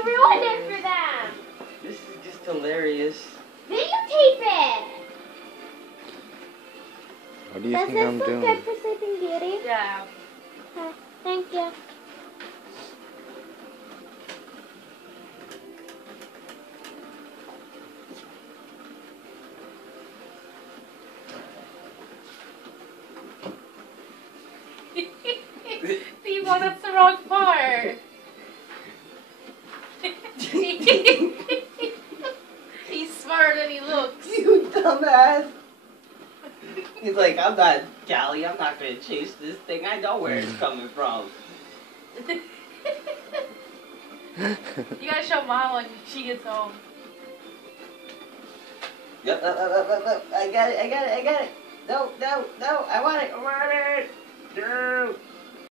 You ruined it for them. This is just hilarious. Videotape it. What do you think I'm doing? Does this look good for Sleeping Beauty? Yeah. Okay, thank you. Timo, that's the wrong part. He's smarter than he looks. You dumbass. He's like, I'm not Callie. I'm not going to chase this thing. I know where it's coming from. You gotta show Mom when she gets home. Yep, I got it. No, I want it.